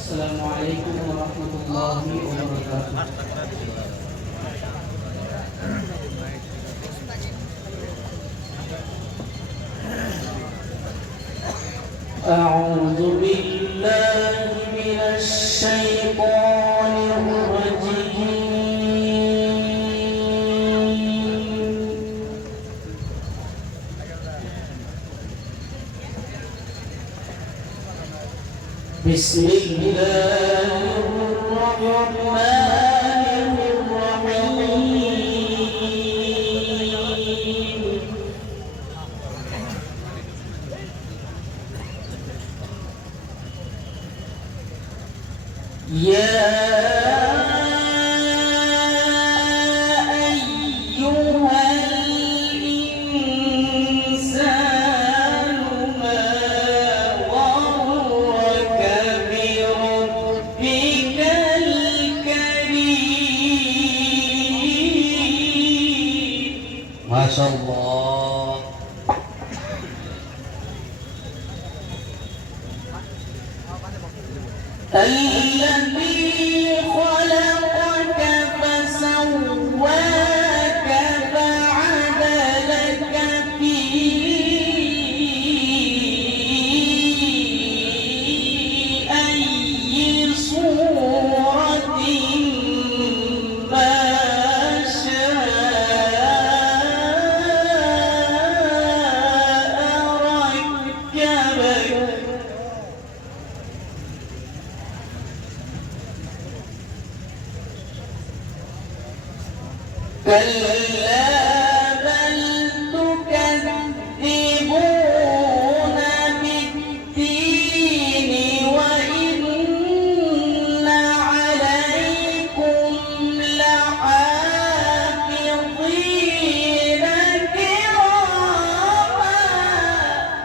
Assalamualaikum warahmatullahi wabarakatuh. A'udzu billahi minasy syaithanir rajim. Bismillahirrahmanirrahim. Ya Masya Allah. Alladzi khalaqaka fasawwaka fa'adalaka fi ayyi suratin ma كلا بل تكذبون بالدين وإن عليكم لحافظين كراما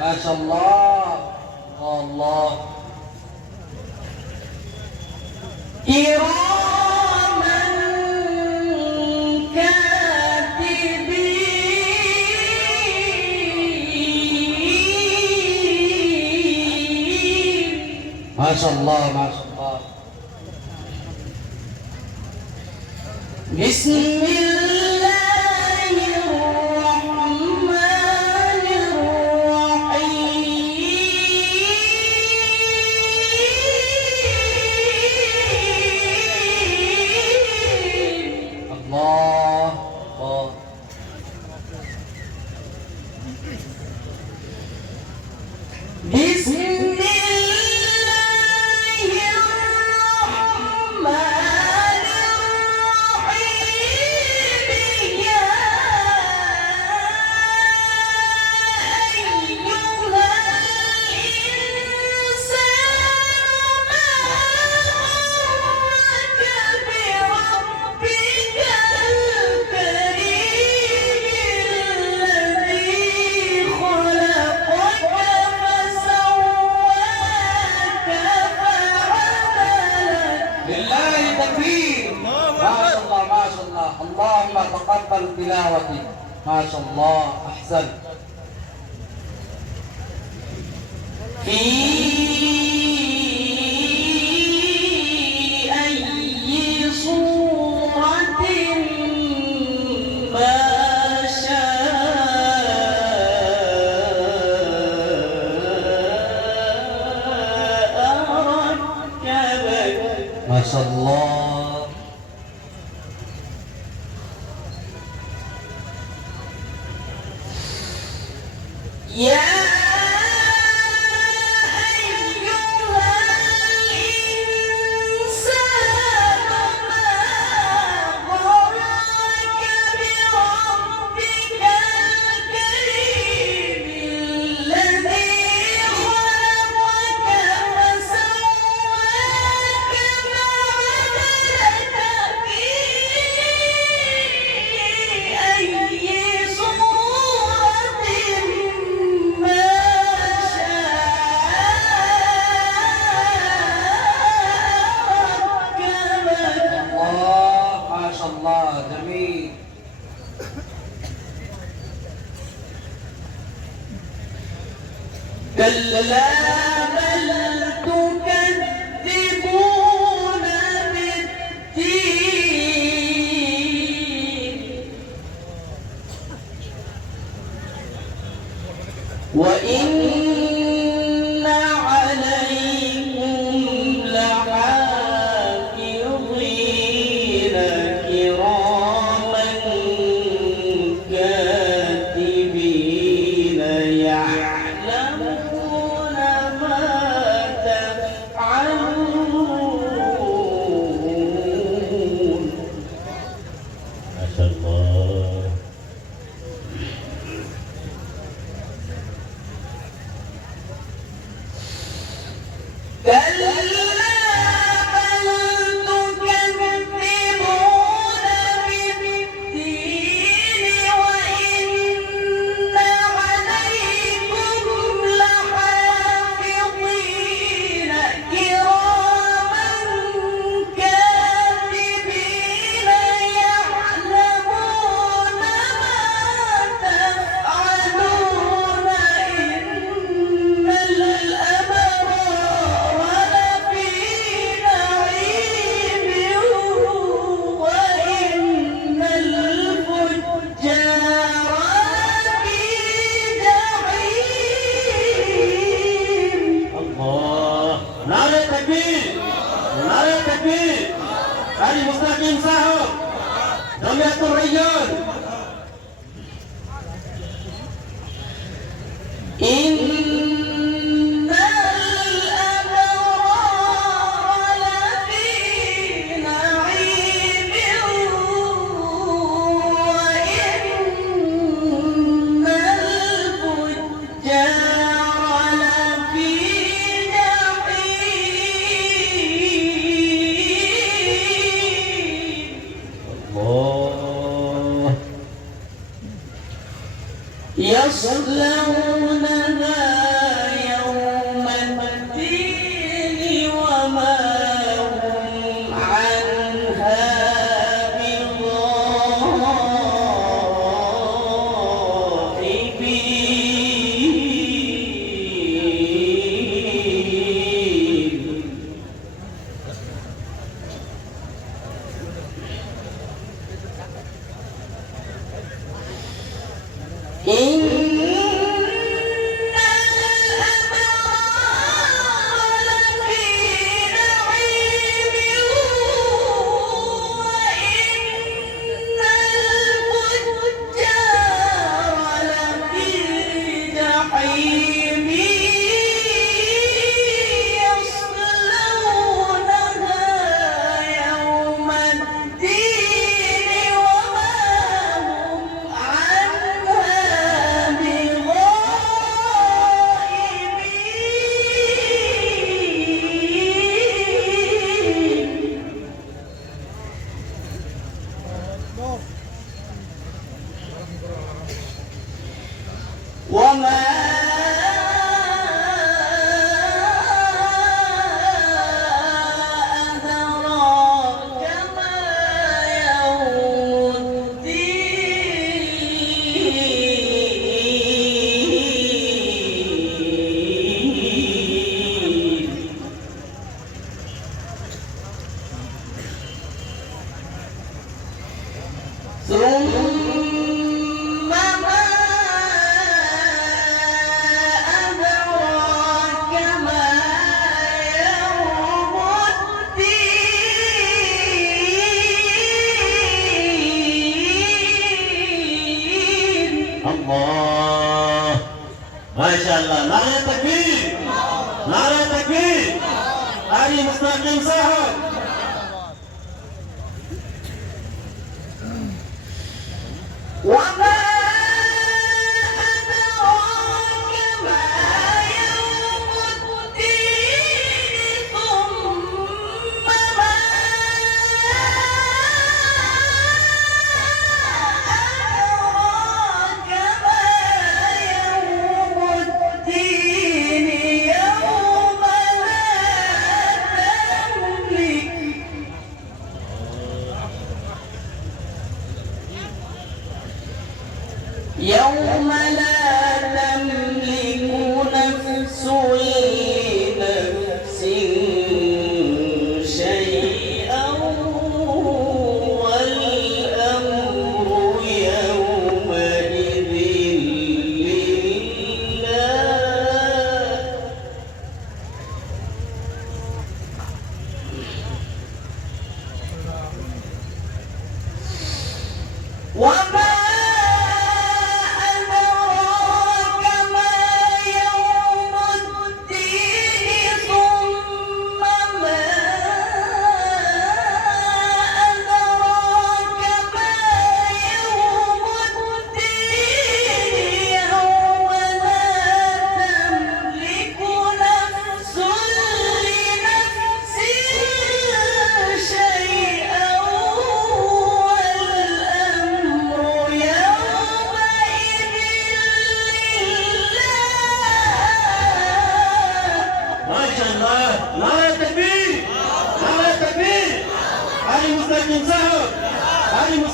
ما شاء الله الله Masya Allah, Masya Allah. Bismillahirrahmanirrahim. Allah, Allah. اللهم تقبل تلاوتي. ما شاء الله أحسن. في أي صورة ما شاء ركبك. ما شاء الله. يا أيها الإنسان ما غرك بربك الكريم الذي خلقك فسواك فعدلك في أي صورة الله جميل. كلا بل Ali Mustaqim Sahab Jamiatul Rayyan يصلونها يوم الدين وما هم عنها Masyaallah, nara takbir. Nara takbir. Ali Mustaqim Sahab. يوم لا تملك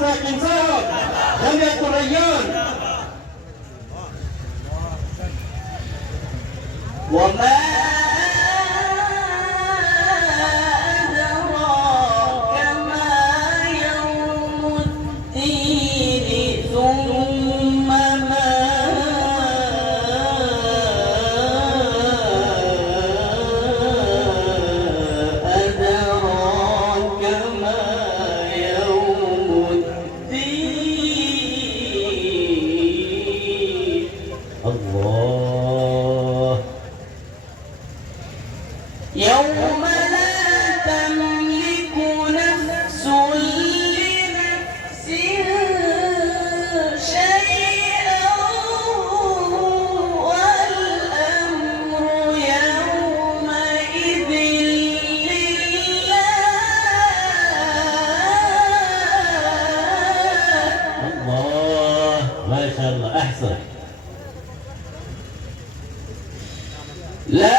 Mustaqim Sahab, Jamiatul Rayyan. وما يوم لا تملك نفس لنفس شيئا والأمر يومئذ لله. الله ما شاء الله أحسن. لا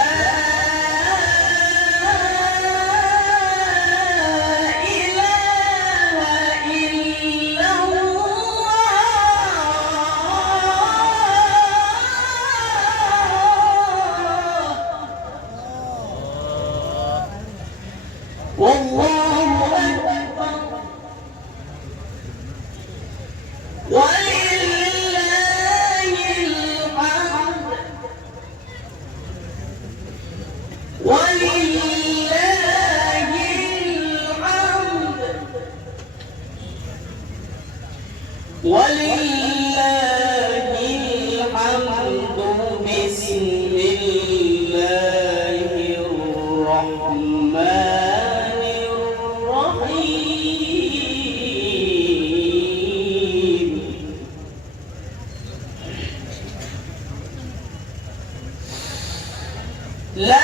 والله أكبر ولله الحمد ولله الحمد ولله الحمد. بسم الله الرحمن الرحيم. لا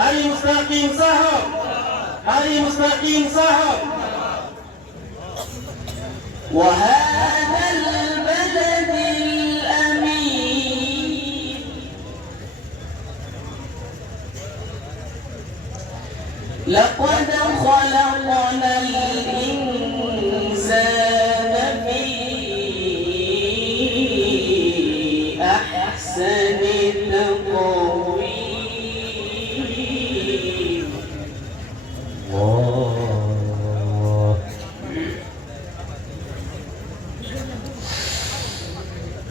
Hari Mustaqim Sahab, Hari Mustaqim Sahab. وهذا البلد الأمين لقد خلقنا الإنسان في أحسن تقويم.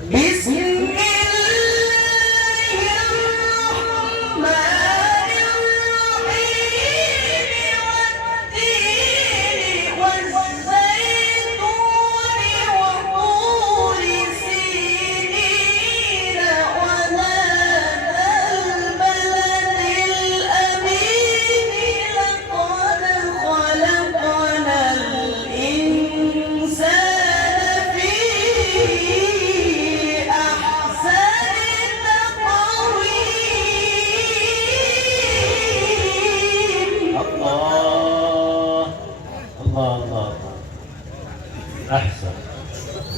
بسم الله الرحمن الرحيم والتين والزيتون وطور سينين وهذا البلد الأمين لقد خلقنا الإنسان في الله أحسن.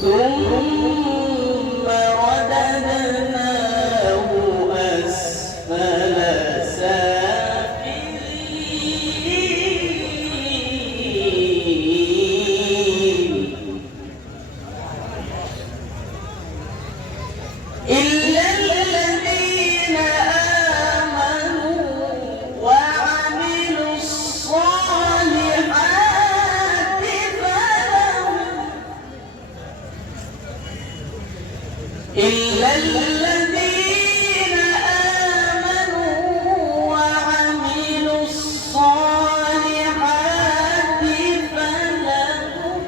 ثم رددناه أسفل سافلين إلا الذين آمنوا وعملوا الصالحات إلا الذين آمنوا وعملوا الصالحات فلهم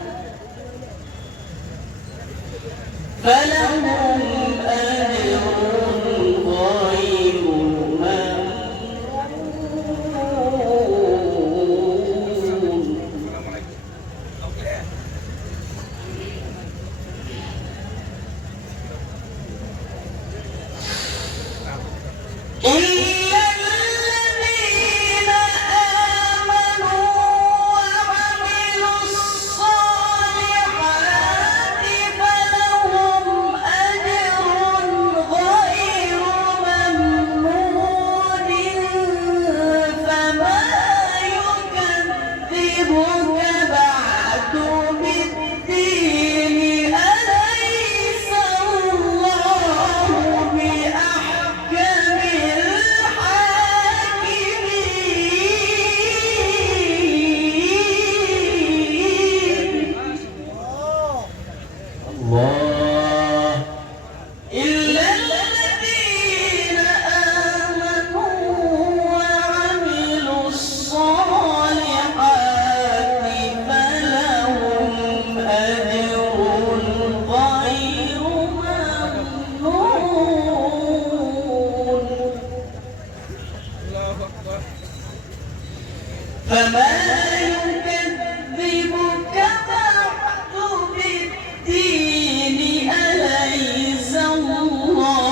فما يكذبك بعد بالدين أليس الله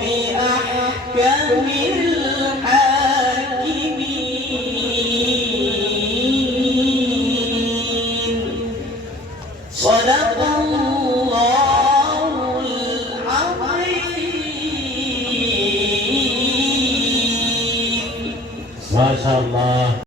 بأحكم الحاكمين صدق الله العظيم. ما شاء الله.